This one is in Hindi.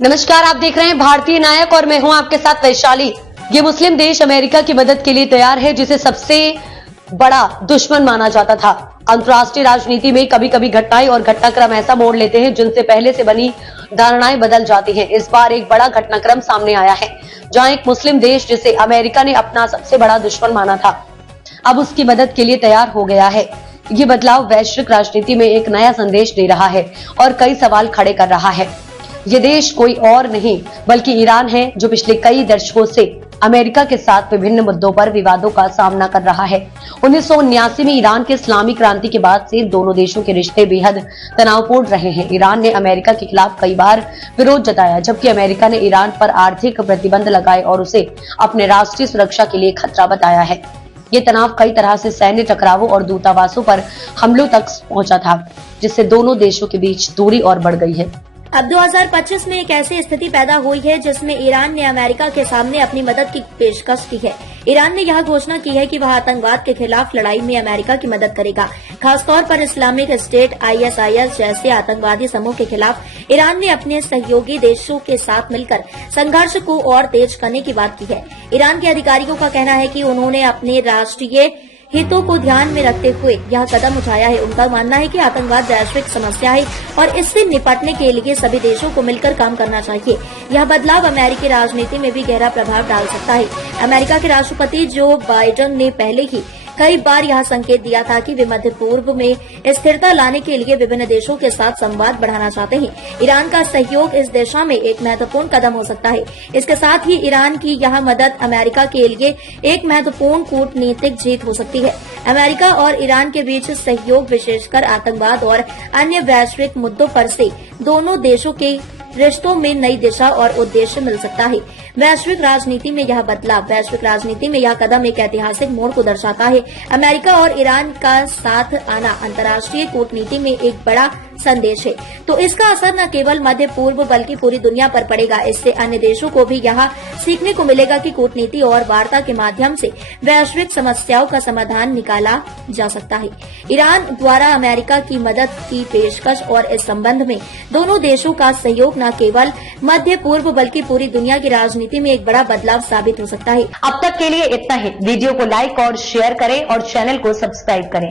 नमस्कार, आप देख रहे हैं भारतीय नायक और मैं हूं आपके साथ वैशाली। ये मुस्लिम देश अमेरिका की मदद के लिए तैयार है, जिसे सबसे बड़ा दुश्मन माना जाता था। अंतर्राष्ट्रीय राजनीति में कभी कभी घटनाएं और घटनाक्रम ऐसा मोड़ लेते हैं जिनसे पहले से बनी धारणाएं बदल जाती हैं। इस बार एक बड़ा घटनाक्रम सामने आया है, जहां एक मुस्लिम देश जिसे अमेरिका ने अपना सबसे बड़ा दुश्मन माना था, अब उसकी मदद के लिए तैयार हो गया है। ये बदलाव वैश्विक राजनीति में एक नया संदेश दे रहा है और कई सवाल खड़े कर रहा है। ये देश कोई और नहीं बल्कि ईरान है, जो पिछले कई दशकों से अमेरिका के साथ विभिन्न मुद्दों पर विवादों का सामना कर रहा है। 1979 में ईरान के इस्लामी क्रांति के बाद से दोनों देशों के रिश्ते बेहद तनावपूर्ण रहे हैं। ईरान ने अमेरिका के खिलाफ कई बार विरोध जताया, जबकि अमेरिका ने ईरान पर आर्थिक प्रतिबंध लगाए और उसे अपने राष्ट्रीय सुरक्षा के लिए खतरा बताया है। ये तनाव कई तरह से सैन्य टकरावों और दूतावासों पर हमलों तक पहुंचा था, जिससे दोनों देशों के बीच दूरी और बढ़ गई है। अब 2025 में एक ऐसी स्थिति पैदा हुई है जिसमें ईरान ने अमेरिका के सामने अपनी मदद की पेशकश की है। ईरान ने यह घोषणा की है कि वह आतंकवाद के खिलाफ लड़ाई में अमेरिका की मदद करेगा। खासतौर पर इस्लामिक स्टेट ISIS जैसे आतंकवादी समूह के खिलाफ ईरान ने अपने सहयोगी देशों के साथ मिलकर संघर्ष को और तेज करने की बात की है। ईरान के अधिकारियों का कहना है कि उन्होंने अपने राष्ट्रीय हितों को ध्यान में रखते हुए यह कदम उठाया है। उनका मानना है कि आतंकवाद वैश्विक समस्या है और इससे निपटने के लिए सभी देशों को मिलकर काम करना चाहिए। यह बदलाव अमेरिकी राजनीति में भी गहरा प्रभाव डाल सकता है। अमेरिका के राष्ट्रपति जो बाइडेन ने पहले ही कई बार यह संकेत दिया था कि वे मध्य पूर्व में स्थिरता लाने के लिए विभिन्न देशों के साथ संवाद बढ़ाना चाहते हैं। ईरान का सहयोग इस दिशा में एक महत्वपूर्ण कदम हो सकता है। इसके साथ ही ईरान की यह मदद अमेरिका के लिए एक महत्वपूर्ण कूटनीतिक जीत हो सकती है। अमेरिका और ईरान के बीच सहयोग विशेषकर आतंकवाद और अन्य वैश्विक मुद्दों पर से दोनों देशों के रिश्तों में नई दिशा और उद्देश्य मिल सकता है। वैश्विक राजनीति में यह बदलाव, वैश्विक राजनीति में यह कदम एक ऐतिहासिक मोड़ को दर्शाता है। अमेरिका और ईरान का साथ आना अंतर्राष्ट्रीय कूटनीति में एक बड़ा संदेश है, तो इसका असर न केवल मध्य पूर्व बल्कि पूरी दुनिया पर पड़ेगा। इससे अन्य देशों को भी यह सीखने को मिलेगा कि कूटनीति और वार्ता के माध्यम से वैश्विक समस्याओं का समाधान निकाला जा सकता है। ईरान द्वारा अमेरिका की मदद की पेशकश और इस संबंध में दोनों देशों का सहयोग न केवल मध्य पूर्व बल्कि पूरी दुनिया की राजनीति में एक बड़ा बदलाव साबित हो सकता है। अब तक के लिए इतना ही। वीडियो को लाइक और शेयर करें और चैनल को सब्सक्राइब करें।